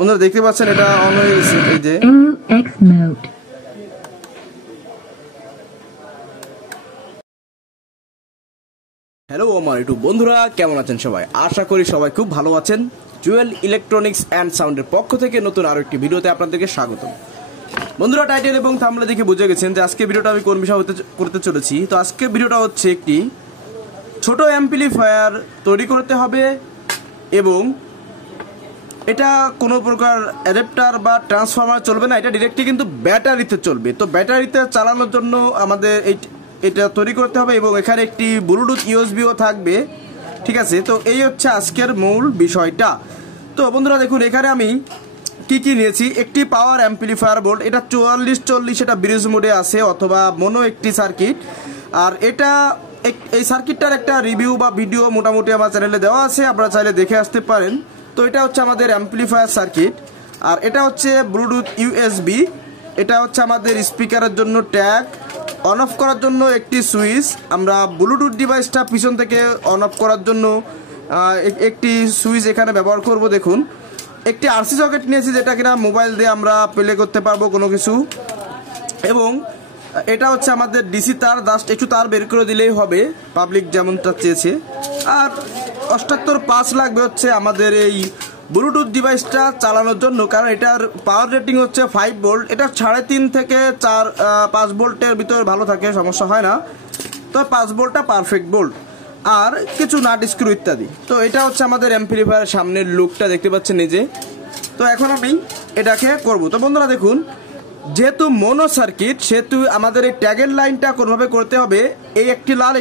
আপনারা দেখতে পাচ্ছেন এটা অন হয়ে গেছে এই যে হ্যালো আমার ইউটিউব বন্ধুরা, কেমন আছেন সবাই? আশা করি সবাই খুব ভালো আছেন। জুয়েল ইলেকট্রনিক্স অ্যান্ড সাউন্ডের পক্ষ থেকে নতুন আরো একটি ভিডিওতে আপনাদেরকে স্বাগতম। বন্ধুরা, টাইটেল এবং থাম্বনেল দেখে বুঝে গেছেন যে আজকে ভিডিওটা আমি কোন বিষয় করতে চলেছি। তো আজকে ভিডিওটা হচ্ছে একটি ছোট অ্যাম্পলিফায়ার তৈরি করতে হবে এবং এটা কোনো প্রকার অ্যাডাপ্টার বা ট্রান্সফরমার চলবে না, এটা ডিরেক্টলি কিন্তু ব্যাটারিতে চলবে। তো ব্যাটারিতে চালানোর জন্য আমাদের এটা তৈরি করতে হবে এবং এখানে একটি ব্লুটুথ ইউএসবিও থাকবে, ঠিক আছে? তো এই হচ্ছে আজকের মূল বিষয়টা। তো বন্ধুরা দেখুন, এখানে আমি কি নিয়েছি। একটি পাওয়ার অ্যাম্পলিফায়ার বোর্ড, এটা 4440, এটা ব্রিজ মোডে আছে অথবা মোনো একটি সার্কিট। আর এটা এই সার্কিটটার একটা রিভিউ বা ভিডিও মোটামুটি আমার চ্যানেলে দেওয়া আছে, আপনারা চাইলে দেখে আসতে পারেন। তো এটা হচ্ছে আমাদের অ্যাম্পলিফায়ার সার্কিট। আর এটা হচ্ছে ব্লুটুথ ইউএসবি, এটা হচ্ছে আমাদের স্পিকারের জন্য ট্যাগ, অন অফ করার জন্য একটি সুইচ। আমরা ব্লুটুথ ডিভাইসটা পিছন থেকে অন অফ করার জন্য একটি সুইচ এখানে ব্যবহার করব। দেখুন, একটি আরসি সকেট নিয়েছি, যেটা কিনা মোবাইল দিয়ে আমরা প্লে করতে পারবো কোনো কিছু। এবং এটা হচ্ছে আমাদের ডিসি তার, জাস্ট একটু তার বের করে দিলেই হবে, পাবলিক যেমনটা চেয়েছে। আর 78.5 লাগবে হচ্ছে আমাদের এই ব্লুটুথ ডিভাইসটা চালানোর জন্য, কারণ এটার পাওয়ার রেটিং হচ্ছে 5 ভোল্ট। এটা 3.5 থেকে 5 ভোল্টের ভিতর ভালো থাকে, সমস্যা হয় না। তো 5 ভোল্টটা পারফেক্ট ভোল্ট, আর কিছু নাট স্ক্রু ইত্যাদি। তো এটা হচ্ছে আমাদের অ্যাম্পলিফায়ারের সামনের লুকটা, দেখতে পাচ্ছেন নিজে। তো এখন আমি এটাকে করব। তো বন্ধুরা দেখুন, যেহেতু মোনো সার্কিট, সেহেতু আমাদের এই ট্যাগের লাইনটা কোনোভাবে করতে হবে। এই একটি লাল,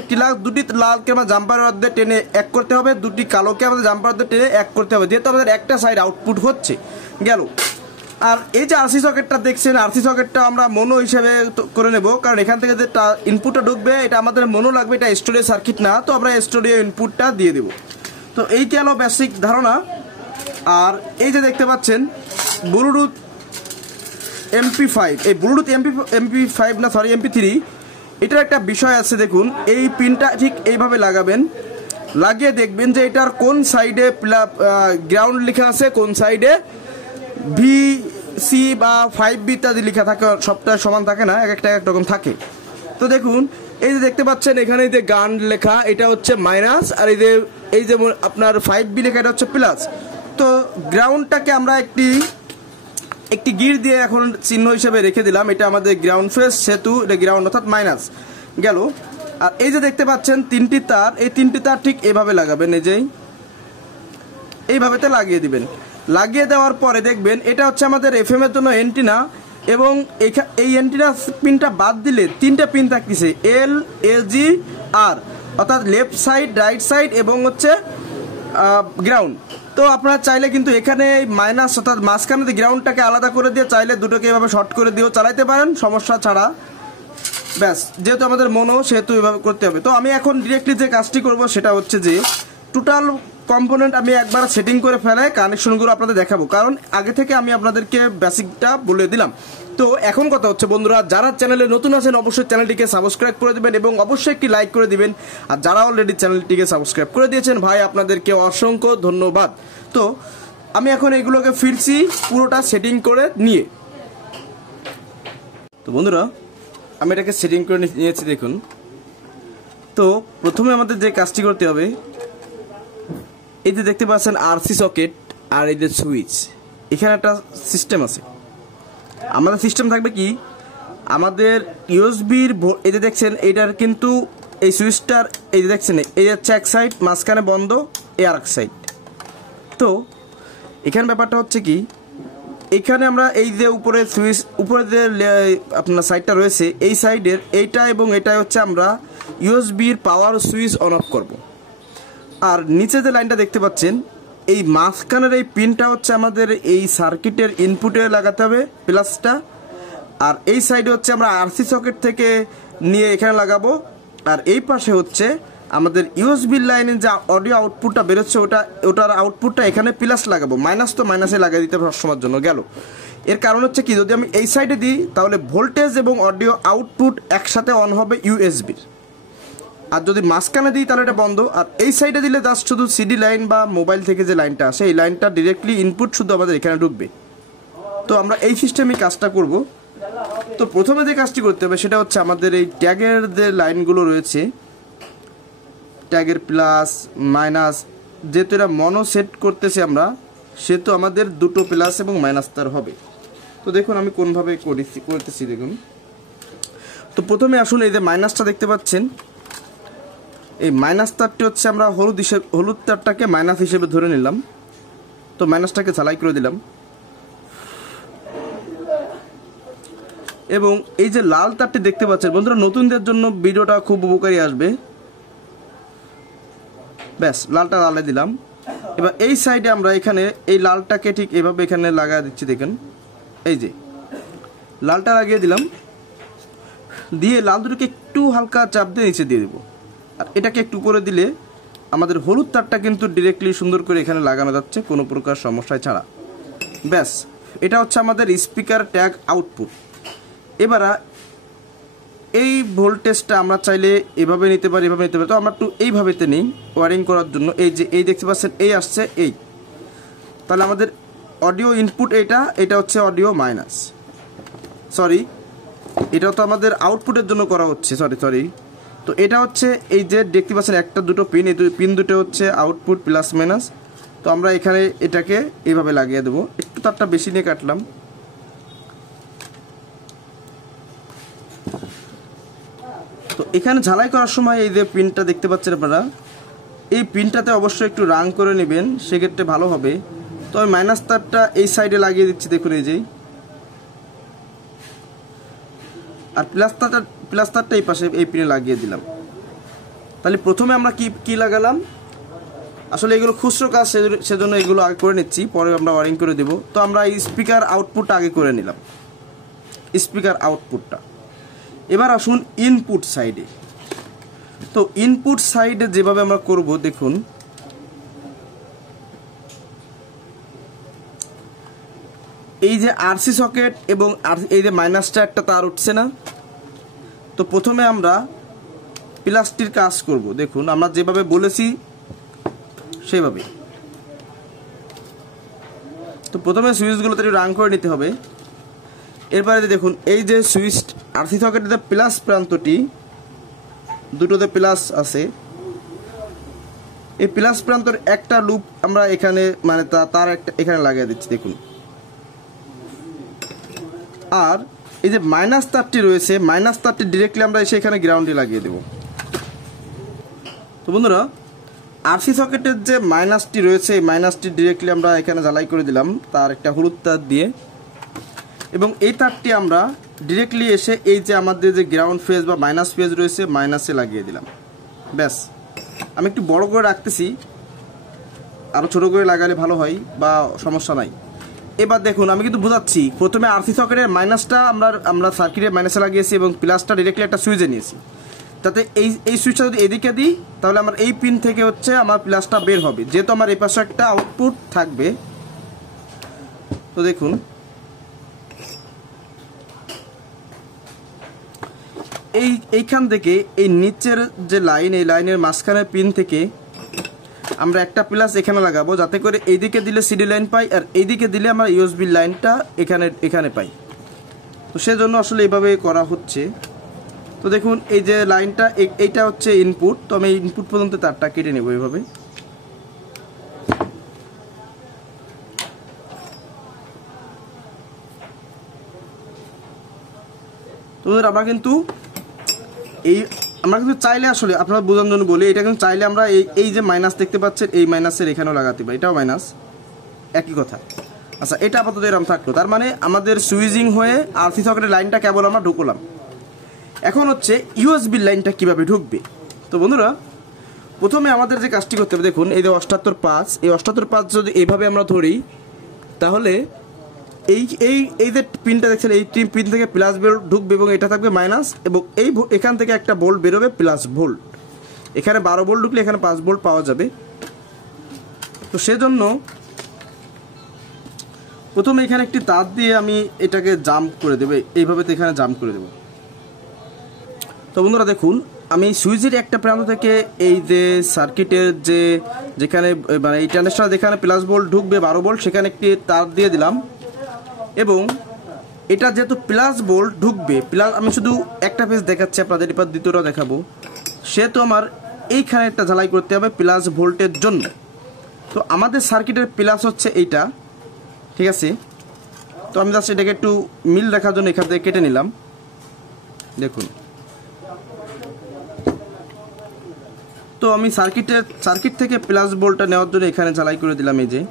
দুটি লালকে আমরা জাম্পার মধ্যে টেনে এক করতে হবে, দুটি কালোকে আমাদের জাম্পার মধ্যে টেনে এক করতে হবে, যেহেতু আমাদের একটা সাইড আউটপুট হচ্ছে গেল। আর এই যে আরসি সকেটটা দেখছেন, আরসি সকেটটা আমরা মোনো হিসেবে করে নেব, কারণ এখান থেকে যে ইনপুটটা ঢুকবে এটা আমাদের মোনো লাগবে, এটা স্টোরিও সার্কিট না। তো আমরা স্টোরিও ইনপুটটা দিয়ে দেব। তো এই গেল বেসিক ধারণা। আর এই যে দেখতে পাচ্ছেন ব্লুটুথ MP5, এই ব্লুটুথ MP5 না, সরি MP3, এটার একটা বিষয় আছে। দেখুন, এই পিনটা ঠিক এইভাবে লাগাবেন, লাগিয়ে দেখবেন যে এটার কোন সাইডে গ্রাউন্ড লেখা আছে, কোন সাইডে VC বা 5B ইত্যাদি লেখা থাকে। সবটা সমান থাকে না, এক একটা এক রকম থাকে। তো দেখুন, এই যে দেখতে পাচ্ছেন এখানে যে গান লেখা, এটা হচ্ছে মাইনাস, আর এই যে আপনার 5B লেখা, এটা হচ্ছে প্লাস। তো গ্রাউন্ডটাকে আমরা একটি গির দিয়ে এখন চিহ্ন হিসেবে রেখে দিলাম। এটা আমাদের গ্রাউন্ড ফেস, সেতু এটা গ্রাউন্ড অর্থাৎ মাইনাস গেল। আর এই যে দেখতে পাচ্ছেন তিনটি তার, এই তিনটি তার ঠিক এইভাবে লাগাবেন, এইভাবেতে লাগিয়ে দিবেন। লাগিয়ে দেওয়ার পরে দেখবেন এটা হচ্ছে আমাদের FM এর জন্য এন্টিনা, এবং এই এন্টিনা পিনটা বাদ দিলে তিনটা পিন থাকতেছে, LG আর, অর্থাৎ লেফট সাইড, রাইট সাইড এবং হচ্ছে গ্রাউন্ড। তো আপনারা চাইলে কিন্তু এখানে মাইনাস অর্থাৎ মাঝখানে গ্রাউন্ডটাকে আলাদা করে দিয়ে চাইলে দুটোকে এভাবে শর্ট করে দিয়েও চালাইতে পারেন, সমস্যা ছাড়া। ব্যাস, যেহেতু আমাদের মনো, সেহেতু এভাবে করতে হবে। তো আমি এখন ডিরেক্টলি যে কাজটি করব সেটা হচ্ছে যে টোটাল কম্পোনেন্ট আমি একবার সেটিং করে ফেলে কানেকশনগুলো আপনাদের দেখাবো, কারণ আগে থেকে আমি আপনাদেরকে বেসিকটা বলে দিলাম। তো এখন কথা হচ্ছে বন্ধুরা, যারা চ্যানেলে নতুন আছেন অবশ্যই চ্যানেলটিকে সাবস্ক্রাইব করে দিবেন এবং অবশ্যই একটি লাইক করে দিবেন। আর যারা অলরেডি চ্যানেলটিকে সাবস্ক্রাইব করে দিয়েছেন, ভাই আপনাদেরকে অসংখ্য ধন্যবাদ। তো আমি এখন এগুলোকে ফিরছি পুরোটা সেটিং করে নিয়ে। তো বন্ধুরা, আমি এটাকে সেটিং করে নিয়েছি, দেখুন। তো প্রথমে আমাদের যে কাজটি করতে হবে, এই যে দেখতে পাচ্ছেন আরসি সকেট আর এই যে সুইচ, এখানে একটা সিস্টেম আছে। আমাদের সিস্টেম থাকবে কি, আমাদের ইউএসবির এই যে দেখছেন, এইটার কিন্তু এই সুইচটার এই যে দেখছেন, এই হচ্ছে এক সাইড, মাঝখানে বন্ধ, এই আর এক সাইড। তো এখানে ব্যাপারটা হচ্ছে কি, এখানে আমরা এই যে উপরে সুইচ, উপরে যে আপনার সাইডটা রয়েছে, এই সাইডের এইটা এবং এটা হচ্ছে আমরা ইউএসবির পাওয়ার সুইচ অন অফ করব। আর নিচে যে লাইনটা দেখতে পাচ্ছেন, এই মাঝখানের এই পিনটা হচ্ছে আমাদের এই সার্কিটের ইনপুটে লাগাতে হবে, প্লাসটা। আর এই সাইডে হচ্ছে আমরা আরসি সকেট থেকে নিয়ে এখানে লাগাবো। আর এই পাশে হচ্ছে আমাদের ইউএসবি লাইনের যে অডিও আউটপুটটা বেরোচ্ছে, ওটার আউটপুটটা এখানে প্লাস লাগাবো, মাইনাস তো মাইনাসে লাগিয়ে দিতে হবে সবসময়ের জন্য গেল। এর কারণ হচ্ছে কি, যদি আমি এই সাইডে দিই তাহলে ভোল্টেজ এবং অডিও আউটপুট একসাথে অন হবে ইউএসবির। আর যদি মাঝখানে দিই তাহলে এটা বন্ধ, আর এই সাইডে দিলে জাস্ট শুধু সিডি লাইন বা মোবাইল থেকে যে লাইনটা আসে এই লাইনটা ডিরেক্টলি ইনপুট শুধু আমাদের এখানে ঢুকবে। তো আমরা এই সিস্টেমে কাজটা করব। তো প্রথমে যে কাজটি করতে হবে সেটা হচ্ছে আমাদের এই ট্যাগের যে লাইনগুলো রয়েছে, ট্যাগের প্লাস মাইনাস, যেহেতু এটা মনো সেট করতেছি আমরা, সেহেতু আমাদের দুটো প্লাস এবং মাইনাস তার হবে। তো দেখুন আমি কোনভাবে করতেছি দেখুন। তো প্রথমে আসলে এই যে মাইনাসটা দেখতে পাচ্ছেন, এই মাইনাস তারটি হচ্ছে আমরা হলুদ তারটাকে মাইনাস হিসেবে ধরে নিলাম। তো মাইনাসটাকে ঝালাই করে দিলাম, এবং এই যে লাল তারটি দেখতে পাচ্ছেন বন্ধুরা, নতুনদের জন্য ভিডিওটা খুব উপকারী আসবে। ব্যাস লালটা লালে দিলাম। এবার এই সাইডে আমরা এখানে এই লালটাকে ঠিক এভাবে এখানে লাগিয়ে দিচ্ছি, দেখেন এই যে লালটা লাগিয়ে দিলাম, দিয়ে লাল দুটোকে একটু হালকা চাপ দিয়ে নিচে দিয়ে দেবো। আর এটাকে একটু উপরে দিলে আমাদের হলুদ তারটা কিন্তু ডিরেক্টলি সুন্দর করে এখানে লাগানো যাচ্ছে কোনো প্রকার সমস্যা ছাড়া। ব্যাস এটা হচ্ছে আমাদের স্পিকার ট্যাগ আউটপুট। এবার এই ভোল্টেজটা আমরা চাইলে এভাবে নিতে পারি, এভাবে নিতে পারি। তো আমরা একটু এইভাবেতে নিই ওয়ারিং করার জন্য। এই যে এই দেখতে পাচ্ছেন এই আসছে এই, তাহলে আমাদের অডিও ইনপুট এটা হচ্ছে অডিও মাইনাস, সরি এটা তো আমাদের আউটপুটের জন্য করা হচ্ছে, সরি। তো এটা হচ্ছে এই যে দেখতে পাচ্ছেন একটা দুটো পিন, এই পিন দুটো হচ্ছে আউটপুট প্লাস মাইনাস। তো আমরা এখানে এটাকে এইভাবে লাগিয়ে দেবো। একটু তারটা বেশি নিয়ে কাটলাম। তো এখানে ঝালাই করার সময় এই যে পিনটা দেখতে পাচ্ছেন আপনারা, এই পিনটাতে অবশ্যই একটু রাং করে নেবেন, সেক্ষেত্রে ভালো হবে। তো আমি মাইনাস তারটা এই সাইডে লাগিয়ে দিচ্ছি, দেখুন এই যে, আর প্লাস তারটা এই পাশে এই পিনে লাগিয়ে দিলাম। তাহলে প্রথমে আমরা কি লাগালাম, আসলে এগুলো খুচরো কাজ, সেজন্য এগুলো আগে করে নিচ্ছি, পরে আমরা ওয়ারিং করে দেব। তো আমরা এই স্পিকার আউটপুটটা আগে করে নিলাম, স্পিকার আউটপুটটা। এবার আসুন ইনপুট সাইডে। তো ইনপুট সাইডে যেভাবে আমরা করব দেখুন, এই যে আরসি সকেট এবং এই যে মাইনাসটা একটা তার উঠছে না, তো প্রথমে আমরা প্লাসটির কাজ করব। দেখুন আমরা যেভাবে বলেছি সেভাবে। তো প্রথমে সুইচগুলোতে একটু রাং করে নিতে হবে। এরপরে দেখুন এই যে সুইচ আরসি সকেটের প্লাস প্রান্তটি, দুটোতে প্লাস আছে, এই প্লাস প্রান্তর একটা লুপ আমরা এখানে মানে তার একটা এখানে লাগিয়ে দিচ্ছি দেখুন। আর এই যে মাইনাস তারটি রয়েছে, মাইনাস তারটি ডিরেক্টলি আমরা এসে এখানে গ্রাউন্ডে লাগিয়ে দেব। তো বন্ধুরা আরসি সকেটের যে মাইনাসটি রয়েছে, এই মাইনাসটি ডিরেক্টলি আমরা এখানে ঝালাই করে দিলাম তার একটা হলুদ তার দিয়ে, এবং এই তারটি আমরা ডিরেক্টলি এসে এই যে আমাদের যে গ্রাউন্ড ফেজ বা মাইনাস ফেজ রয়েছে মাইনাসে লাগিয়ে দিলাম। ব্যাস আমি একটু বড় করে রাখতেছি, আরও ছোটো করে লাগালে ভালো হয় বা সমস্যা নাই। এবার দেখুন আমি কিন্তু বোঝাচ্ছি, প্রথমে আরসি সকেটের মাইনাসটা আমরা সার্কিটের মাইনাসে লাগিয়েছি এবং প্লাসটা ডিরেক্টলি একটা সুইচে নিয়েছি, তাতে এই সুইচটা যদি এদিকে দিই তাহলে আমার এই পিন থেকে হচ্ছে আমার প্লাসটা বের হবে, যেহেতু আমার এই পাশে একটা আউটপুট থাকবে। তো দেখুন এইখান থেকে এই নিচের যে লাইন, এই লাইনের মাঝখানের পিন থেকে আমরা একটা প্লাস এখানে লাগাবো, যাতে করে এইদিকে দিলে সিডি লাইন পাই আর এইদিকে দিলে আমরা ইউএসবি লাইনটা এখানে পাই। তো সেজন্য আসলে এইভাবে করা হচ্ছে। তো দেখুন এই যে লাইনটা এইটা হচ্ছে ইনপুট, তো আমি ইনপুট পর্যন্ত তারটা কেটে নেব এইভাবে। তো আমরা কিন্তু চাইলে আসলে আপনারা বোঝার জন্য বলি, এটা কিন্তু চাইলে আমরা এই যে মাইনাস দেখতে পাচ্ছেন এই মাইনাসের এখানেও লাগাতে পারি, এটাও মাইনাস, একই কথা। আচ্ছা এটা আপাতত এরকম থাকলো, তার মানে আমাদের সুইচিং হয়ে আরসি সকেটের লাইনটা কেবল আমরা ঢুকলাম। এখন হচ্ছে ইউএসবি লাইনটা কিভাবে ঢুকবে। তো বন্ধুরা প্রথমে আমাদের যে কাজটি করতে হবে, দেখুন এই যে 78.5, এই 78.5 যদি এইভাবে আমরা ধরি তাহলে এই যে পিনটা দেখছেন এই পিন থেকে প্লাস ভোল্ট ঢুকবে এবং এটা থাকবে মাইনাস, এবং এখান থেকে একটা ভোল্ট বেরোবে প্লাস ভোল্ট। এখানে 12 ভোল্ট ঢুকলে এখানে 5 ভোল্ট পাওয়া যাবে। তো সেজন্য প্রথমে এখানে একটি তার দিয়ে আমি এটাকে জাম্প করে দেবো, এইভাবে তো এখানে জাম্প করে দেবো। তো বন্ধুরা দেখুন আমি সুইচের একটা প্রান্ত থেকে এই যে সার্কিটের যেখানে মানে এই ট্রানজিস্টর যেখানে প্লাস ভোল্ট ঢুকবে 12 ভোল্ট, সেখানে একটি তার দিয়ে দিলাম। এবং এটা যেহেতু প্লাস ভোল্ট ঢুকবে, প্লাস আমি শুধু একটা পেজ দেখাচ্ছি আপনাদের, এবার দ্বিতীয়টা দেখাবো। সেহেতু আমার এইখানে একটা ঝালাই করতে হবে প্লাস ভোল্টের জন্য। তো আমাদের সার্কিটের প্লাস হচ্ছে এইটা, ঠিক আছে। তো আমি জাস্ট এটাকে একটু মিল রাখার জন্য এখান থেকে কেটে নিলাম। দেখুন, তো আমি সার্কিট থেকে প্লাস ভোল্টটা নেওয়ার জন্য এখানে ঝালাই করে দিলাম। এই যে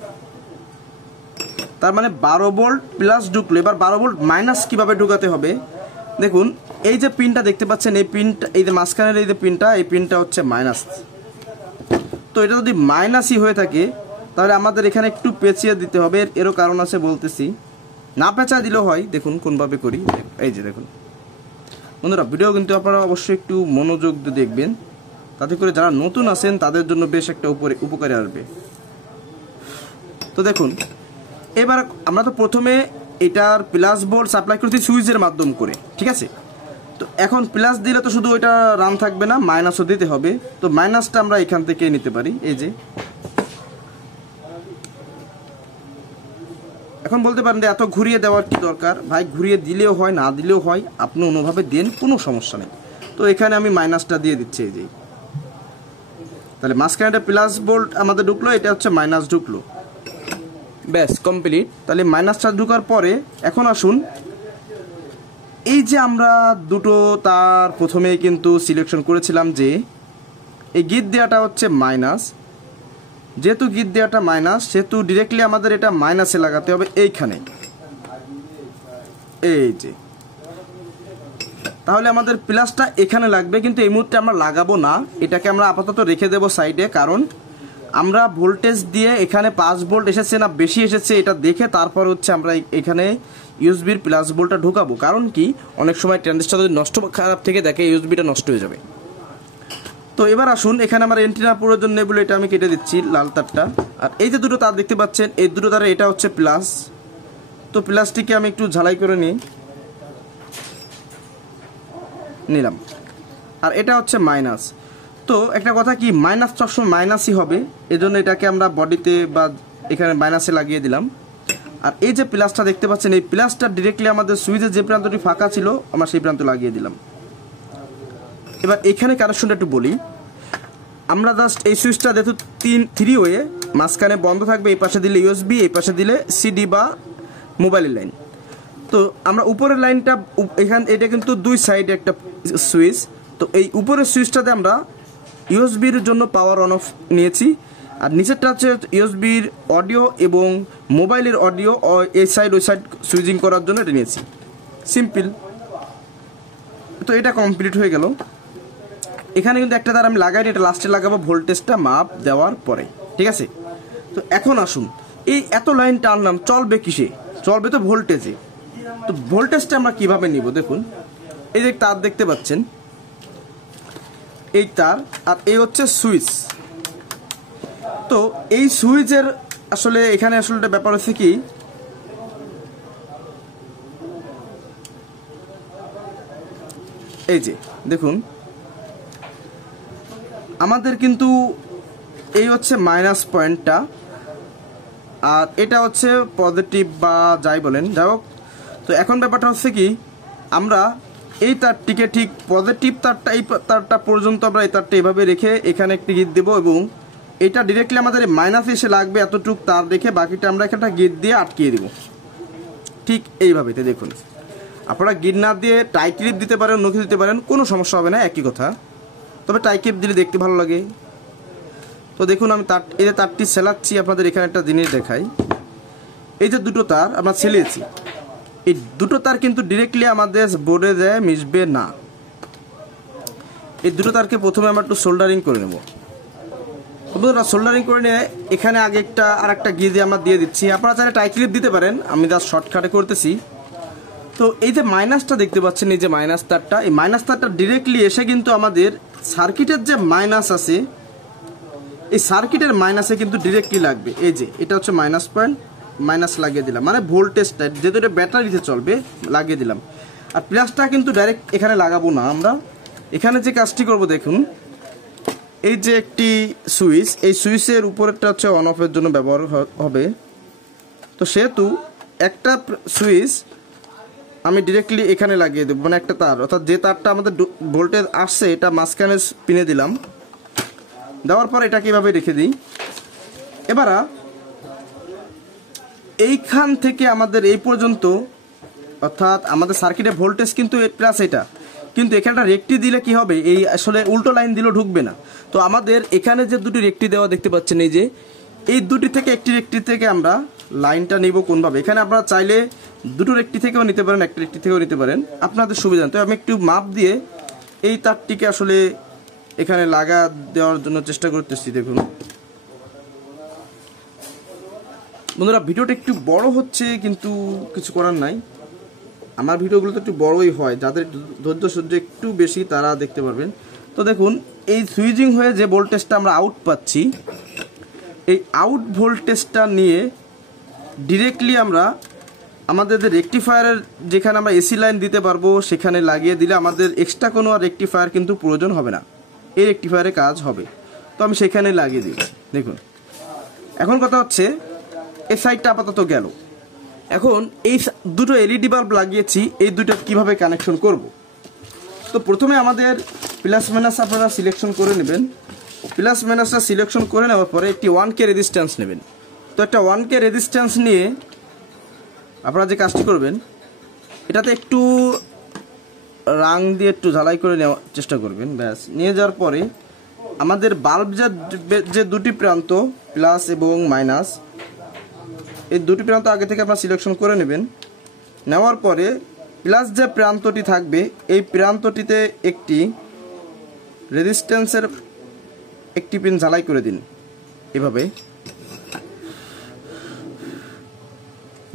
তার মানে 12 ভোল্ট প্লাস ঢুকলো। এবার 12 ভোল্ট মাইনাস কিভাবে ঢুকাতে হবে দেখুন। এই যে পিনটা দেখতে পাচ্ছেন, এই পিনটা, এই যে মাঝখানের এই যে পিনটা, এই পিনটা হচ্ছে মাইনাস। তো এটা যদি মাইনাসই হয়ে থাকে তাহলে আমাদের এখানে একটু পেঁচিয়ে দিতে হবে। এরও কারণ আছে, বলতেছি। না পেঁচা দিলেও হয়। দেখুন কোনভাবে করি। এই যে দেখুন বন্ধুরা, ভিডিও কিন্তু আপনারা অবশ্যই একটু মনোযোগ দিয়ে দেখবেন, তাতে করে যারা নতুন আছেন তাদের জন্য বেশ একটা উপকারে আসবে। তো দেখুন, এবার আমরা তো প্রথমে এটার প্লাস ভোল্ট সাপ্লাই করছি সুইচের মাধ্যম করে, ঠিক আছে। তো এখন প্লাস দিলে তো শুধু ওইটা রান থাকবে না, মাইনাসও দিতে হবে। তো মাইনাসটা আমরা এখান থেকে নিতে পারি। এই যে এখন বলতে পারেন যে এত ঘুরিয়ে দেওয়ার কি দরকার? ভাই, ঘুরিয়ে দিলেও হয়, না দিলেও হয়, আপনি অন্যভাবে দেন, কোনো সমস্যা নেই। তো এখানে আমি মাইনাসটা দিয়ে দিচ্ছি। এই যে তাহলে মাঝখানে প্লাস ভোল্ট আমাদের ঢুকলো, এটা হচ্ছে মাইনাস ঢুকলো, ব্যাস কমপ্লিট। তাহলে মাইনাসটা ঢুকার পরে এখন আসুন, এই যে আমরা দুটো তার প্রথমে কিন্তু সিলেকশন করেছিলাম যে এই গিট দেওয়াটা হচ্ছে মাইনাস। যেহেতু গিট দেওয়াটা মাইনাস, সেহেতু ডিরেক্টলি আমাদের এটা মাইনাসে লাগাতে হবে এইখানে। এই যে তাহলে আমাদের প্লাসটা এখানে লাগবে, কিন্তু এই মুহূর্তে আমরা লাগাবো না, এটাকে আমরা আপাতত রেখে দেব সাইডে। কারণ আমরা ভোল্টেজ দিয়ে এখানে 5 ভোল্ট এসেছে না বেশি এসেছে এটা দেখে তারপর হচ্ছে আমরা এখানে ইউএসবির প্লাস ভোল্টটা ঢোকাবো। কারণ কি, অনেক সময় ট্রানজিস্টর যদি নষ্ট খারাপ থেকে দেখে ইউএসবিটা নষ্ট হয়ে যাবে। তো এবার আসুন, এখানে আমার এন্টিনা প্রয়োজন নেই বলে এটা আমি কেটে দিচ্ছি, লাল তারটা। আর এই যে দুটো তার দেখতে পাচ্ছেন, এই দুটো তারে এটা হচ্ছে প্লাস। তো প্লাসটিকে আমি একটু ঝালাই করে নিলাম, আর এটা হচ্ছে মাইনাস। তো একটা কথা কি, মাইনাস সবসময় মাইনাসই হবে, এজন্য এটাকে আমরা বডিতে বা এখানে মাইনাসে লাগিয়ে দিলাম। আর এই যে প্লাসটা দেখতে পাচ্ছেন, এই প্লাসটা ডিরেক্টলি আমাদের সুইচের যে প্রান্তটি ফাঁকা ছিল আমরা সেই প্রান্ত লাগিয়ে দিলাম। এবার এখানে কানেকশনটা একটু বলি। আমরা জাস্ট এই সুইচটা যেহেতু 3 ওয়ে, মাঝখানে বন্ধ থাকবে, এই পাশে দিলে ইউএসবি, এই পাশে দিলে সিডি বা মোবাইলের লাইন। তো আমরা উপরের লাইনটা এটা কিন্তু 2 সাইডে একটা সুইচ। তো এই উপরের সুইচটাতে আমরা ইউএসবির জন্য পাওয়ার অন অফ নিয়েছি, আর নিচেরটা হচ্ছে ইউএসবির অডিও এবং মোবাইলের অডিও এই সাইড ওই সাইড সুইচিং করার জন্য এটা নিয়েছি। সিম্পল। তো এটা কমপ্লিট হয়ে গেল। এখানে কিন্তু একটা তার আমি লাগাইনি, এটা লাস্টে লাগাবো ভোল্টেজটা মাপ দেওয়ার পরে, ঠিক আছে। তো এখন আসুন, এই এত লাইন টানলাম, চলবে কিসে? চলবে তো ভোল্টেজে। তো ভোল্টেজটা আমরা কিভাবে নিব দেখুন। এই যে তার দেখতে পাচ্ছেন, এই তার, আর এই হচ্ছে সুইচ। তো এই সুইচের আসলে এখানে আসলে ব্যাপার হচ্ছে কি, এই যে দেখুন আমাদের কিন্তু এই হচ্ছে মাইনাস পয়েন্টটা, আর এটা হচ্ছে পজিটিভ বা যাই বলেন, যাই হোক। তো এখন ব্যাপারটা হচ্ছে কি, আমরা এই তারটিকে ঠিক পজিটিভ তারটা, এই তারটা পর্যন্ত আমরা এই তারটা এভাবে রেখে এখানে একটি গিট দেবো, এবং এটা ডিরেক্টলি আমাদের মাইনাসে এসে লাগবে এতটুক তার রেখে, বাকিটা আমরা এখানটা গিট দিয়ে আটকিয়ে দেবো ঠিক এইভাবে। দেখুন, আপনারা গিট না দিয়ে টাই ক্লিপ দিতে পারেন, নখি দিতে পারেন, কোনো সমস্যা হবে না, একই কথা। তবে টাই ক্লিপ দিলে দেখতে ভালো লাগে। তো দেখুন, আমি এই যে তারটি সেলাচ্ছি, আপনাদের এখানে একটা জিনিস দেখাই। এই যে দুটো তার আমরা সেলিয়েছি, এই দুটো তার কিন্তু ডিরেক্টলি আমাদের বোর্ডে যায় মিশবে না। এই দুটো তারকে প্রথমে আমরা একটু সোল্ডারিং করে নেব। সোল্ডারিং করে নিয়ে এখানে আগে আর একটা গিয়ে দিয়ে আমরা দিয়ে দিচ্ছি। আপনারা চাইলে টাই ক্লিপ দিতে পারেন, আমি জাস্ট শর্টকাটে করতেছি। তো এই যে মাইনাসটা দেখতে পাচ্ছেন, এই যে মাইনাস তারটা, এই মাইনাস তারটা ডিরেক্টলি এসে কিন্তু আমাদের সার্কিটের যে মাইনাস আছে, এই সার্কিটের মাইনাসে কিন্তু ডিরেক্টলি লাগবে। এই যে এটা হচ্ছে মাইনাস পয়েন্ট, মাইনাস লাগিয়ে দিলাম, মানে ভোল্টেজটা যেহেতু এটা ব্যাটারিতে চলবে লাগিয়ে দিলাম। আর প্লাসটা কিন্তু ডাইরেক্ট এখানে লাগাবো না, আমরা এখানে যে কাজটি করব দেখুন, এই যে একটি সুইচ, এই সুইচের উপরেরটা হচ্ছে অন অফের জন্য ব্যবহার হবে। তো সেহেতু একটা সুইচ আমি ডিরেক্টলি এখানে লাগিয়ে দেবো, মানে একটা তার, অর্থাৎ যে তারটা আমাদের ভোল্টেজ আসছে এটা মাঝখানে পিনে দিলাম। দেওয়ার পর এটাকে এভাবে রেখে দিই। এবার এইখান থেকে আমাদের এই পর্যন্ত, অর্থাৎ আমাদের সার্কিটের ভোল্টেজ কিন্তু প্লাস এটা, কিন্তু এখানটা রেক্টি দিলে কি হবে, এই আসলে উল্টো লাইন দিলেও ঢুকবে না। তো আমাদের এখানে যে দুটি রেক্টি দেওয়া দেখতে পাচ্ছেন, এই যে এই দুটি থেকে একটি রেক্টি থেকে আমরা লাইনটা নিব কোনভাবে। এখানে আপনারা চাইলে দুটো রেক্টি থেকেও নিতে পারেন, একটা রেক্টি থেকেও নিতে পারেন, আপনাদের সুবিধা। তো আমি একটু মাপ দিয়ে এই তারটিকে আসলে এখানে লাগা দেওয়ার জন্য চেষ্টা করতেছি। দেখুন বন্ধুরা, ভিডিওটা একটু বড় হচ্ছে, কিন্তু কিছু করার নাই, আমার ভিডিওগুলো তো একটু বড়ই হয়, যাদের ধৈর্য সহ্য একটু বেশি তারা দেখতে পারবেন। তো দেখুন, এই সুইচিং হয়ে যে ভোল্টেজটা আমরা আউট পাচ্ছি, এই আউট ভোল্টেজটা নিয়ে ডিরেক্টলি আমরা আমাদের যে রেকটিফায়ারের যেখানে আমরা এসি লাইন দিতে পারবো সেখানে লাগিয়ে দিলে আমাদের এক্সট্রা কোনো আর রেকটিফায়ার কিন্তু প্রয়োজন হবে না, এই রেকটিফায়ারে কাজ হবে। তো আমি সেখানে লাগিয়ে দিচ্ছি। দেখুন এখন কথা হচ্ছে, এই সাইডটা আপাতত গেল। এখন এই দুটো এলইডি বাল্ব লাগিয়েছি, এই দুটো কিভাবে কানেকশন করব। তো প্রথমে আমাদের প্লাস মাইনাস আপনারা সিলেকশন করে নেবেন। প্লাস মাইনাসটা সিলেকশন করে নেওয়ার পরে একটি 1K রেজিস্ট্যান্স নেবেন। তো একটা 1K রেজিস্ট্যান্স নিয়ে আপনারা যে কাজটি করবেন, এটাতে একটু রাং দিয়ে একটু ঝালাই করে নেওয়ার চেষ্টা করবেন। ব্যাস, নিয়ে যাওয়ার পরে আমাদের বাল্ব যে দুটি প্রান্ত প্লাস এবং মাইনাস, এই দুটি প্রান্ত আগে থেকে আপনারা সিলেকশন করে নেবেন। নেওয়ার পরে প্লাস যে প্রান্তটি থাকবে, এই প্রান্তটিতে একটি রেজিস্ট্যান্সের একটি পিন ঝালাই করে দিন। এভাবে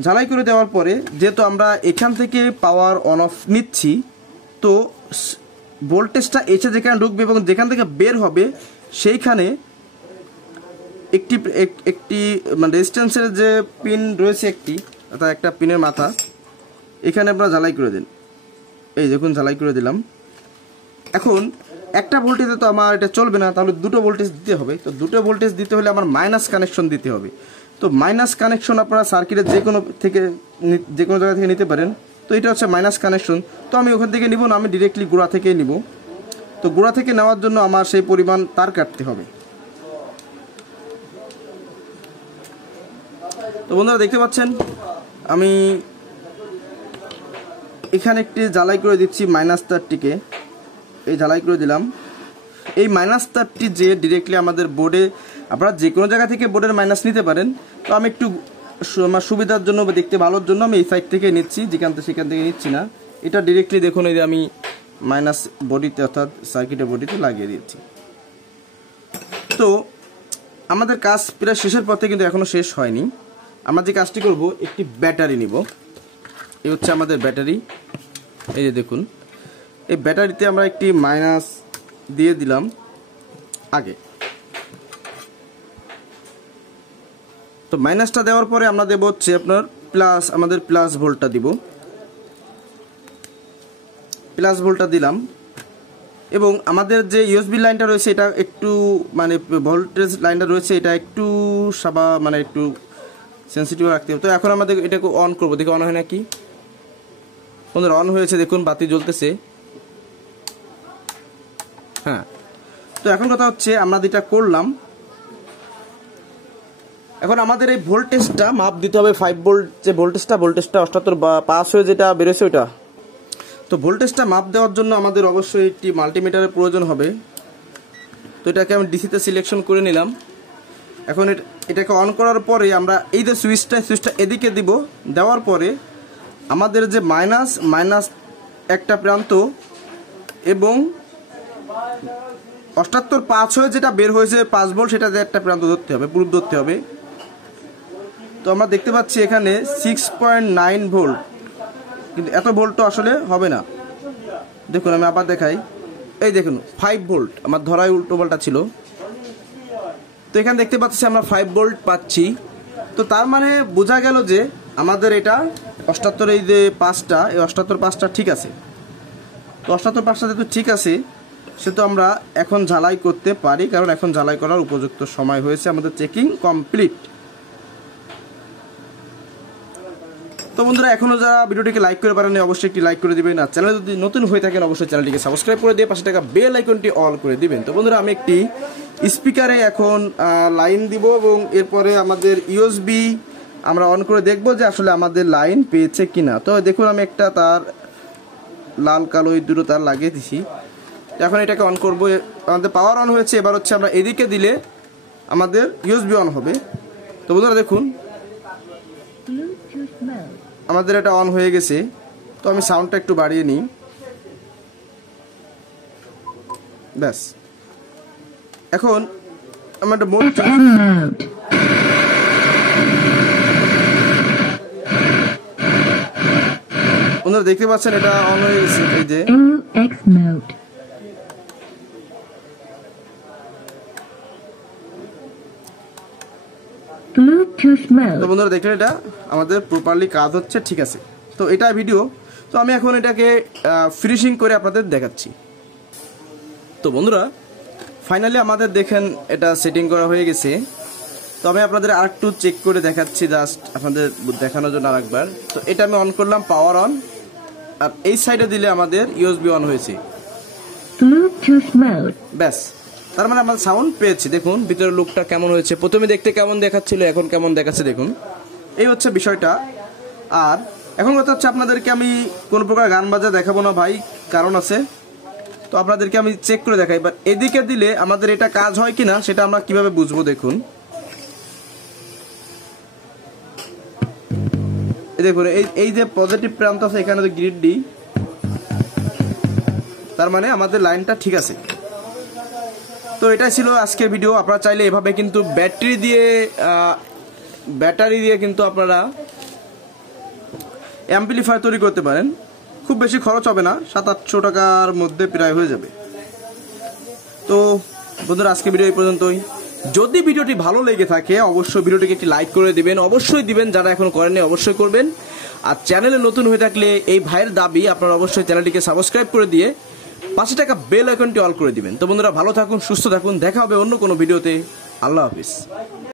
ঝালাই করে দেওয়ার পরে, যেহেতু আমরা এখান থেকে পাওয়ার অন অফ নিচ্ছি, তো ভোল্টেজটা এসে যেখানে ঢুকবে এবং যেখান থেকে বের হবে সেইখানে একটি মানে রেজিস্ট্যান্সের যে পিন রয়েছে একটি, অর্থাৎ একটা পিনের মাথা, এখানে আপনারা ঝালাই করে দিন। এই দেখুন ঝালাই করে দিলাম। এখন একটা ভোল্টেজে তো আমার এটা চলবে না, তাহলে দুটো ভোল্টেজ দিতে হবে। তো দুটো ভোল্টেজ দিতে হলে আমার মাইনাস কানেকশন দিতে হবে। তো মাইনাস কানেকশন আপনারা সার্কিটের যে কোনো জায়গা থেকে নিতে পারেন। তো এটা হচ্ছে মাইনাস কানেকশন। তো আমি ওখান থেকে নিব না, আমি ডিরেক্টলি গোড়া থেকেই নিব। তো গোড়া থেকে নেওয়ার জন্য আমার সেই পরিমাণ তার কাটতে হবে। তো বন্ধুরা দেখতে পাচ্ছেন, আমি এখানে একটি ঝালাই করে দিচ্ছি মাইনাস তারটিকে। এই ঝালাই করে দিলাম। এই মাইনাস তারটি যে ডিরেক্টলি আমাদের বোর্ডে, আপনারা যে কোনো জায়গা থেকে বোর্ডের মাইনাস নিতে পারেন। তো আমি একটু আমার সুবিধার জন্য বা দেখতে ভালোর জন্য আমি এই সাইড থেকে নিচ্ছি, সেখান থেকে নিচ্ছি না। এটা ডিরেক্টলি দেখুন, এই যে আমি মাইনাস বডিতে, অর্থাৎ সার্কিটের বডিতে লাগিয়ে দিচ্ছি। তো আমাদের কাজ প্রায় শেষের পথে, কিন্তু এখনও শেষ হয়নি। আমরা যে কাজটি করব, একটি ব্যাটারি নিব। এই হচ্ছে আমাদের ব্যাটারি। এই যে দেখুন, এই ব্যাটারিতে আমরা একটি মাইনাস দিয়ে দিলাম আগে। তো মাইনাসটা দেওয়ার পরে আমরা দেব হচ্ছে আপনার প্লাস, আমাদের প্লাস ভোল্টটা দিব। প্লাস ভোল্টটা দিলাম এবং আমাদের যে ইউএসবি লাইনটা রয়েছে এটা একটু মানে ভোল্টেজ লাইনটা রয়েছে এটা একটু মানে একটু সেন্সিটিভ রাখতে হবে। তো এখন আমাদের এটাকে অন করবো, দেখি অন হয় নাকি। বন্ধুরা অন হয়েছে, দেখুন বাতি জ্বলতেছে। হ্যাঁ, তো এখন কথা হচ্ছে আমরা যেটা করলাম, এখন আমাদের এই ভোল্টেজটা মাপ দিতে হবে। 5 ভোল্ট যে ভোল্টেজটা 78 বা পাস হয়ে যেটা বেরোছে ওটা। তো ভোল্টেজটা মাপ দেওয়ার জন্য আমাদের অবশ্যই একটি মাল্টিমিটারের প্রয়োজন হবে। তো এটাকে আমি ডিসিতে সিলেকশন করে নিলাম। এখন এটাকে অন করার পরে আমরা এই যে সুইচটা এদিকে দিব। দেওয়ার পরে আমাদের যে মাইনাস একটা প্রান্ত এবং 78.5 হয়ে যেটা বের হয়েছে 5 ভোল্ট, সেটাতে একটা প্রান্ত ধরতে হবে, প্রুফ ধরতে হবে। তো আমরা দেখতে পাচ্ছি এখানে 6.9 ভোল্ট, কিন্তু এত ভোল্ট তো আসলে হবে না। দেখুন আমি আবার দেখাই, এই দেখুন 5 ভোল্ট আমার ধরায় উল্টো পাল্টা ছিল। তো এখানে দেখতে পাচ্ছি আমরা 5 ভোল্ট পাচ্ছি। তো তার মানে বোঝা গেল যে আমাদের এটা 78 এই যে 5টা, এই 78.5টা ঠিক আছে। তো 78.5টা যেহেতু ঠিক আছে, সে তো আমরা এখন ঝালাই করতে পারি, কারণ এখন ঝালাই করার উপযুক্ত সময় হয়েছে। আমাদের চেকিং কমপ্লিট। তো বন্ধুরা, এখনও যারা ভিডিওটিকে লাইক করে পারেননি অবশ্যই একটি লাইক করে দিবেন, আর চ্যানেলে যদি নতুন হয়ে থাকেন অবশ্যই চ্যানেলটিকে সাবস্ক্রাইব করে দিয়ে পাশে থাকা বেল আইকনটি অল করে দিবেন। তো বন্ধুরা, আমি একটি স্পিকারে এখন লাইন দিব এবং এরপরে আমাদের ইউএসবি আমরা অন করে দেখব যে আসলে আমাদের লাইন পেয়েছে কিনা। তো দেখুন, আমি একটা তার লাল কালো এই দুটো তার লাগিয়ে দিছি। এখন এটাকে অন করব। আমাদের পাওয়ার অন হয়েছে। এবার হচ্ছে আমরা এদিকে দিলে আমাদের ইউএসবি অন হবে। তো বন্ধুরা দেখুন, আমাদের এটা অন হয়ে গেছে। তো আমি সাউন্ডটা একটু বাড়িয়ে নিই। ব্যাস, এখন আমরা একটা মোড, বন্ধুরা দেখতে পাচ্ছেন এটা অন হয়ে গেছে। এই যে তো বন্ধুরা দেখলেন, এটা আমাদের প্রপারলি কাজ হচ্ছে, ঠিক আছে। তো এটা ভিডিও। তো আমি এখন এটাকে ফিনিশিং করে আপনাদের দেখাচ্ছি। তো বন্ধুরা, ফাইনালি আমাদের দেখেন এটা সেটিং করা হয়ে গেছে। তো আমি আপনাদের আরেকটু চেক করে দেখাচ্ছি, জাস্ট আপনাদের দেখানোর জন্য আরেকবার। তো এটা আমি অন করলাম, পাওয়ার অন, আর এই সাইডে দিলে আমাদের ইউএসবি অন হয়েছে। ব্যাস, তার মানে আমরা সাউন্ড পেয়েছি। দেখুন ভিতরের লুকটা কেমন হয়েছে। প্রথমে দেখতে কেমন দেখাচ্ছিল, এখন কেমন দেখাচ্ছে দেখুন। এই হচ্ছে বিষয়টা। আর এখন কথা হচ্ছে, আপনাদেরকে আমি কোনো প্রকার গান বাজা দেখাবো না ভাই, কারণ আছে। তো আপনাদেরকে আমি চেক করে দেখাই। বাট এদিকে দিলে আমাদের এটা কাজ হয় কিনা সেটা আমরা কিভাবে বুঝবো দেখুন। দেখুন, এই যে পজিটিভ প্রান্ত আছে এখানে তো গ্রিড ডি, তার মানে আমাদের লাইনটা ঠিক আছে। তো এটাই ছিল আজকের ভিডিও। আপনারা চাইলে এভাবে কিন্তু ব্যাটারি দিয়ে কিন্তু আপনারা অ্যাম্পলিফায়ার তৈরি করতে পারেন। খুব বেশি খরচ হবে না, 700-800 টাকার মধ্যে প্রায় হয়ে যাবে। তো বন্ধুরা, আজকে ভিডিও এই পর্যন্তই। যদি ভিডিওটি ভালো লেগে থাকে অবশ্যই ভিডিওটিকে একটি লাইক করে দিবেন, অবশ্যই দিবেন। যারা এখন করেননি অবশ্যই করবেন। আর চ্যানেলে নতুন হয়ে থাকলে এই ভাইয়ের দাবি, আপনারা অবশ্যই চ্যানেলটিকে সাবস্ক্রাইব করে দিয়ে পাশে টাকা বেল আইকনটি অল করে দিবেন। তো বন্ধুরা, ভালো থাকুন, সুস্থ থাকুন। দেখা হবে অন্য কোনো ভিডিওতে। আল্লাহ হাফিজ।